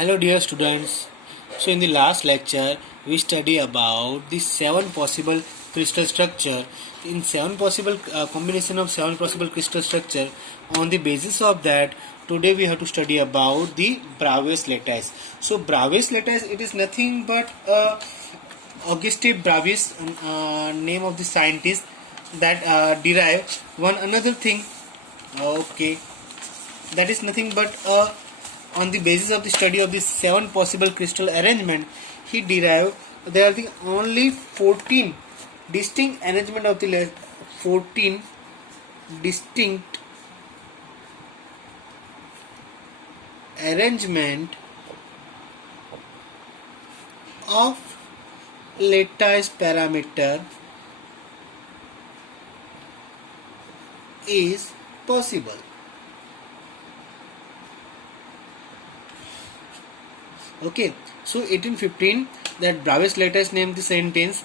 Hello dear students. So in the last lecture we study about the seven possible crystal structure. In seven possible combination of seven possible crystal structure. On the basis of that, today we have to study about the Bravais Lattice. So Bravais Lattice, it is nothing but Auguste Bravais, name of the scientist that derived one another thing. Okay, that is nothing but on the basis of the study of the seven possible crystal arrangement, he derived there are the only 14 distinct arrangement of the 14 distinct arrangement of lattice parameter is possible. Okay, so 1815 that Bravais Lattice named the scientist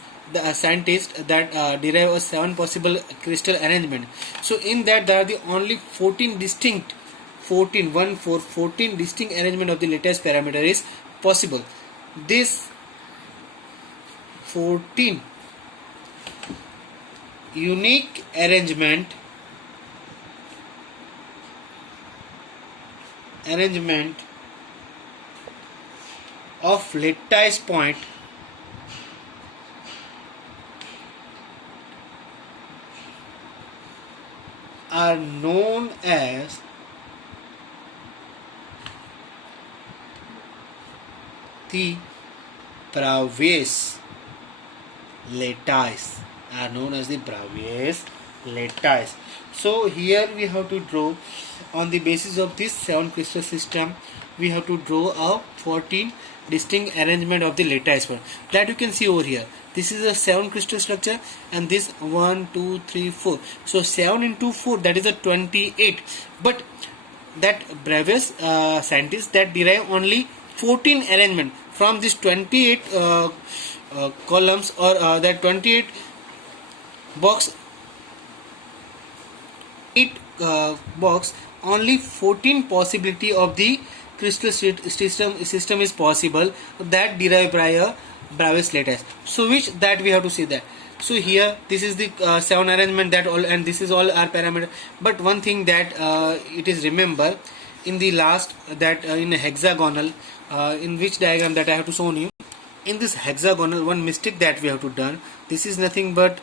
that derive a seven possible crystal arrangement. So in that there are the only 14 distinct 14 distinct arrangement of the lattice parameter is possible. This 14 unique arrangement of lattice point are known as the Bravais Lattice. So here we have to draw on the basis of this seven crystal system. We have to draw a 14 distinct arrangement of the lattice point that you can see over here. This is a 7 crystal structure and this 1 2 3 4. So 7 into 4, that is a 28. But that Bravais scientist that derive only 14 arrangement from this 28 columns or that 28 box only 14 possibility of the crystal system is possible that derived by a Bravais lattice. So which that we have to see that. So here this is the 7 arrangement that all, and this is all our parameter. But one thing that it is remember in the last that in a hexagonal in which diagram that I have to show you. In this hexagonal, one mistake that we have to done. This is nothing but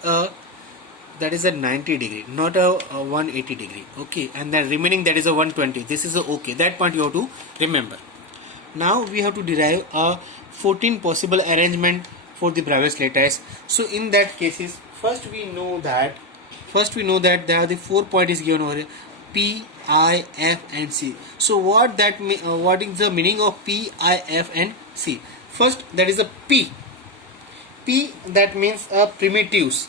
that is a 90 degree, not a 180 degree. Okay, and then remaining that is a 120. This is a okay. That point you have to remember. Now we have to derive a 14 possible arrangement for the Bravais lattice. So in that cases, first we know that there are the 4 points is given over here: P, I, F, and C. So what is the meaning of P, I, F, and C? First, that is a P. P, that means a primitive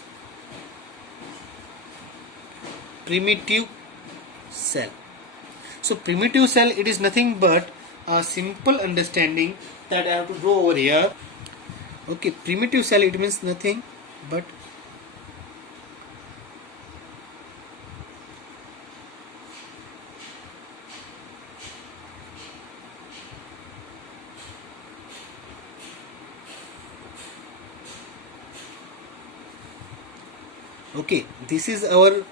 cell. So primitive cell, it is nothing but a simple understanding that I have to draw over here. Okay, primitive cell, it means nothing but okay, this is our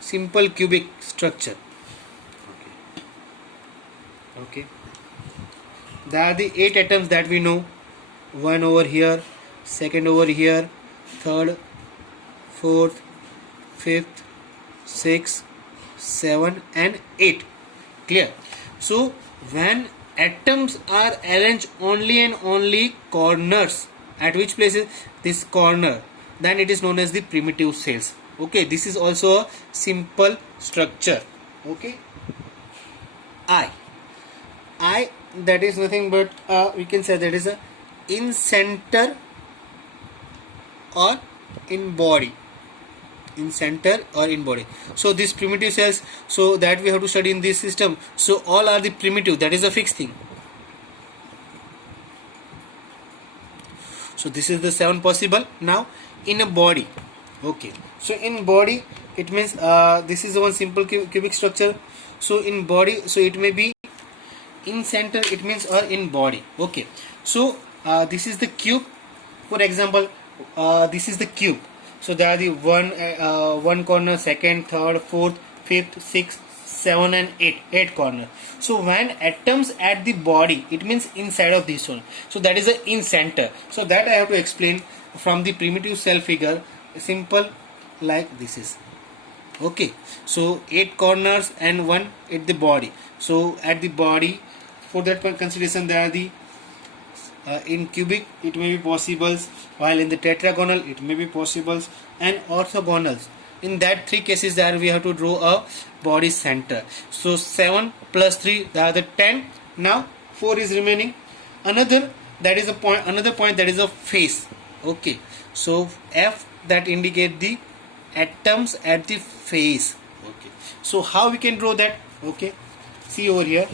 simple cubic structure. Okay, there are the 8 atoms that we know. One over here, second over here, third, fourth, fifth, sixth, 7 and 8. Clear? So when atoms are arranged only and only corners, at which places this corner, then it is known as the primitive cells. Okay, this is also a simple structure. Okay, I that is nothing but we can say that is a in center or in body. So these primitive cells, so that we have to study in this system. So all are the primitive, that is a fixed thing. So this is the 7 possible. Now in a body. Okay, so in body it means this is one simple cubic structure. So in body, so it may be in center it means in body. Okay, so this is the cube. For example, this is the cube. So there are the one corner, second, third, fourth, fifth, sixth, 7 and 8 corner. So when atoms at the body, it means inside of this one. So that is the in center. So that I have to explain from the primitive cell figure, simple like this is. Okay, so 8 corners and 1 at the body. So at the body, for that consideration, there are the in cubic it may be possible, while in the tetragonal it may be possible, and orthogonals. In that 3 cases there we have to draw a body center. So 7 plus 3, that are the 10. Now 4 is remaining. Another that is a point. Another point, that is a face. Okay, so F, that indicate the atoms at the face. Okay, so how we can draw that? Okay, see over here.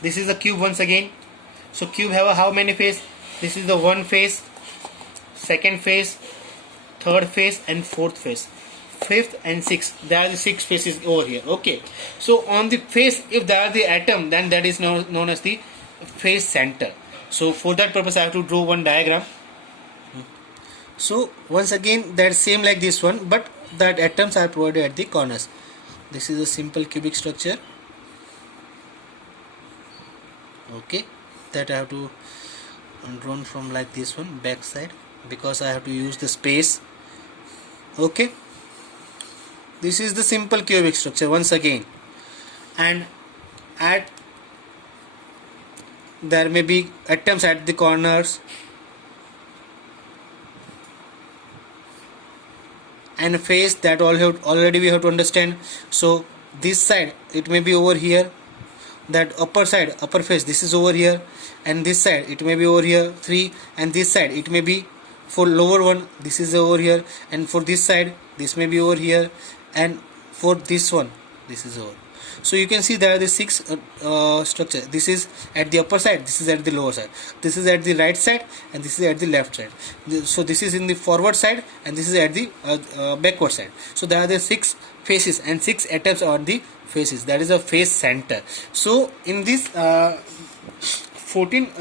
This is a cube once again. So cube have how many face? This is the one face, second face, third face, and fourth face, fifth and sixth. There are the 6 faces over here. Okay, so on the face, if there are the atom, then that is known as the face center. So for that purpose I have to draw one diagram. So once again that same like this one, but that atoms are provided at the corners. This is a simple cubic structure. Okay, that I have to drawn from like this one, back side, because I have to use the space. Okay, this is the simple cubic structure once again, and at there may be atoms at the corners and face, that already we have to understand. So this side it may be over here, that upper side, upper face, this is over here, and this side it may be over here 3, and this side it may be for lower one, this is over here, and for this side this may be over here, and for this one this is over. So you can see there are the 6 structure. This is at the upper side, this is at the lower side, this is at the right side, and this is at the left side. So this is in the forward side, and this is at the backward side. So there are the 6 faces and 6 atoms on the faces. That is a face center. So in this 14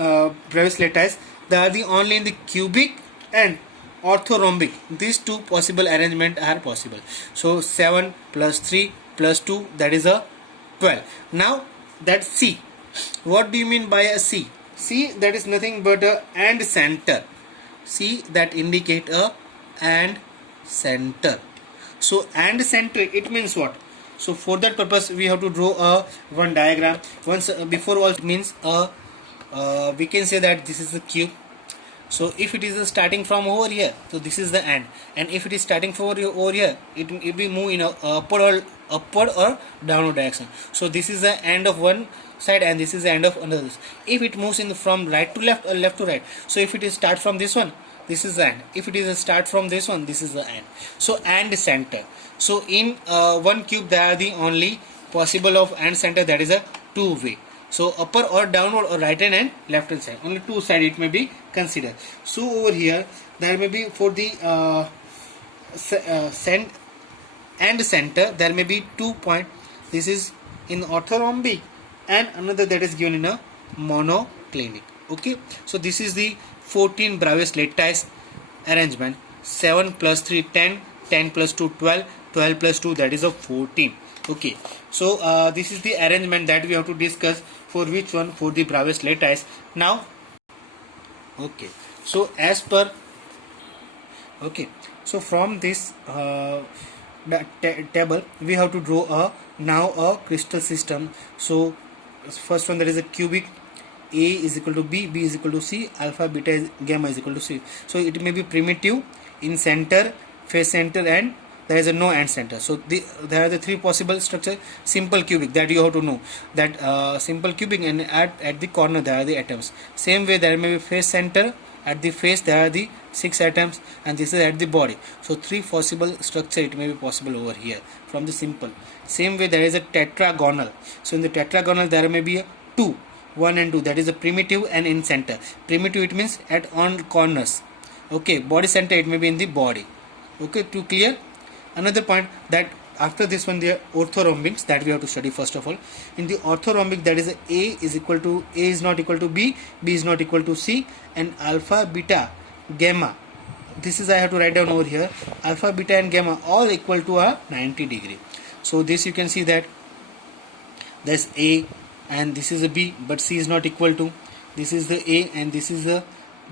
Bravais lattice, they are the only in the cubic and orthorhombic. These 2 possible arrangement are possible. So 7 plus 3 plus 2, that is a 12. Now that C, what do you mean by a C? C, that is nothing but a and center. C, that indicate a and center. So and center, it means what? So for that purpose we have to draw a one diagram. Once before all, it means we can say that this is the cube. So if it is starting from over here, so this is the end, and if it is starting from over here, it will move in a upward or downward direction. So this is the end of one side, and this is the end of another. If it moves in from right to left or left to right, so if it is start from this one, this is the end. If it is a start from this one, this is the end. So and center. So in one cube there are the only possible of and center, that is a 2-way. So upper or downward or right hand and left hand side, only 2 side it may be considered. So over here there may be for the and center, there may be 2 point. This is in orthorhombic, and another that is given in a monoclinic. Okay, so this is the 14 Bravais lattice arrangement. 7 plus 3 10, 10 plus 2 12, 12 plus 2, that is a 14. Okay, so this is the arrangement that we have to discuss. For which one? For the Bravais lattice. Now okay, so as per so from this table we have to draw a crystal system. So first one, that is a cubic. A is equal to B, B is equal to C, alpha, beta, gamma is equal to C. So it may be primitive, in center, face center, and there is a no and center. So there are the 3 possible structure. Simple cubic, that you have to know that simple cubic, and at the corner there are the atoms. Same way there may be face center, at the face there are the 6 atoms, and this is at the body. So 3 possible structure it may be possible over here from the simple. Same way there is a tetragonal. So in the tetragonal there may be a 2, 1 and 2, that is a primitive and in center. Primitive, it means at on corners. Okay, body center, it may be in the body. Okay, to clear. Another point, that after this one, there are orthorhombics that we have to study first of all. In the orthorhombic, that is A is not equal to B is not equal to C, and alpha, beta, gamma. This is I have to write down over here. Alpha, beta, and gamma all equal to a 90 degree. So this you can see that there's A and this is a B, but C is not equal to. This is the A and this is the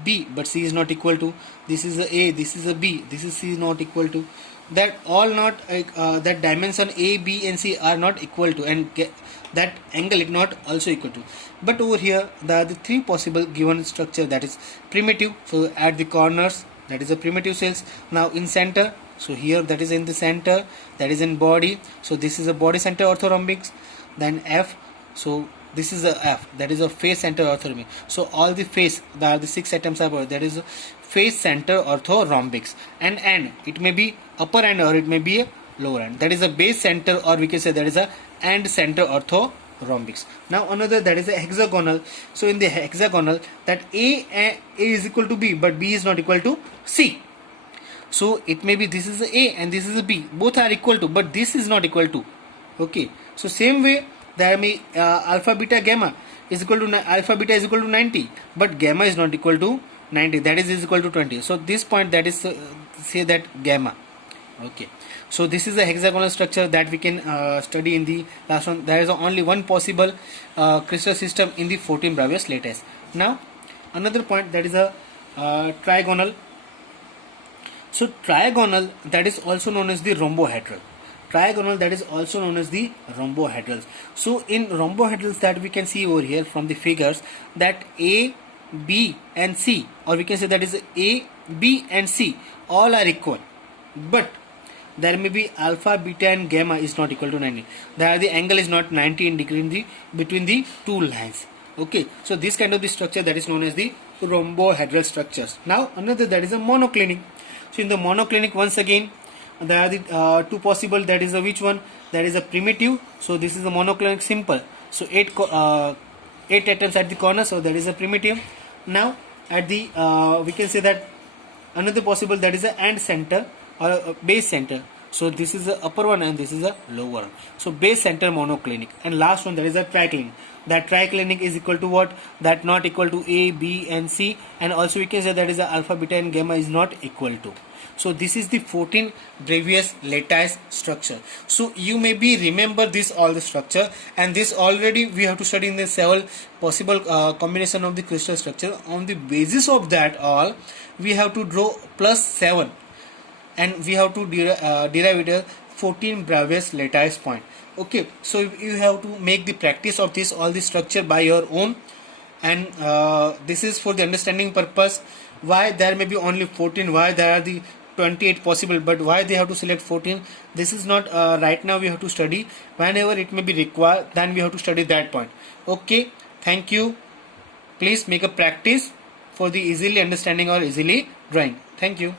B, but C is not equal to. This is the A, this is a B, this is C not equal to. That all not that dimension A, B, and C are not equal to, and that angle is not also equal to. But over here, there are the three possible given structure, that is primitive. So at the corners, that is a primitive cells. Now in center, so here that is in the center, that is in body. So this is a body center orthorhombics. Then F, so this is a F, that is a face center orthorhombic. So all the face, there are the 6 atoms above, that is a face center orthorhombics. And N, it may be upper end or it may be a lower end, that is a base center, or we can say that is a end center orthorhombics. Now another, that is a hexagonal. So in the hexagonal, that A is equal to B, but B is not equal to C. So it may be this is a A and this is a B, both are equal to, but this is not equal to. Okay, so same way there may alpha, beta, gamma is equal to alpha, beta is equal to 90, but gamma is not equal to 90, that is equal to 20. So this point, that is say that gamma. Okay, so this is a hexagonal structure that we can study in the last one. There is only one possible crystal system in the 14 Bravais Lattice. Now another point, that is a trigonal. So trigonal, that is also known as the rhombohedral. Trigonal, that is also known as the rhombohedrals. So in rhombohedrals, that we can see over here from the figures, that A, B and C, or we can say that is A, B and C all are equal, but there may be alpha, beta and gamma is not equal to 90. There the angle is not 90 in degree in the between the two lines. Okay, so this kind of the structure, that is known as the rhombohedral structures. Now another, that is a monoclinic. So in the monoclinic, once again there are the two possible, that is a which one, that is a primitive. So this is a monoclinic simple. So 8 atoms at the corner, so that is a primitive. Now at the we can say that another possible, that is a end center or a base center. So this is the upper one and this is a lower one. So base center monoclinic. And last one, that is a triclinic. That triclinic is equal to what? That not equal to A, B and C, and also we can say that is a alpha, beta and gamma is not equal to. So this is the 14 Bravais Lattice structure. So you may be remember this all the structure, and this already we have to study in the several possible combination of the crystal structure. On the basis of that all, we have to draw +7, and we have to derive it as 14 Bravais Lattice point. Okay, so you have to make the practice of this all the structure by your own, and this is for the understanding purpose. Why there may be only 14, why there are the 28 possible, but why they have to select 14, this is not right now we have to study. Whenever it may be required, then we have to study that point. Okay, thank you. Please make a practice for the easily understanding or easily drawing. Thank you.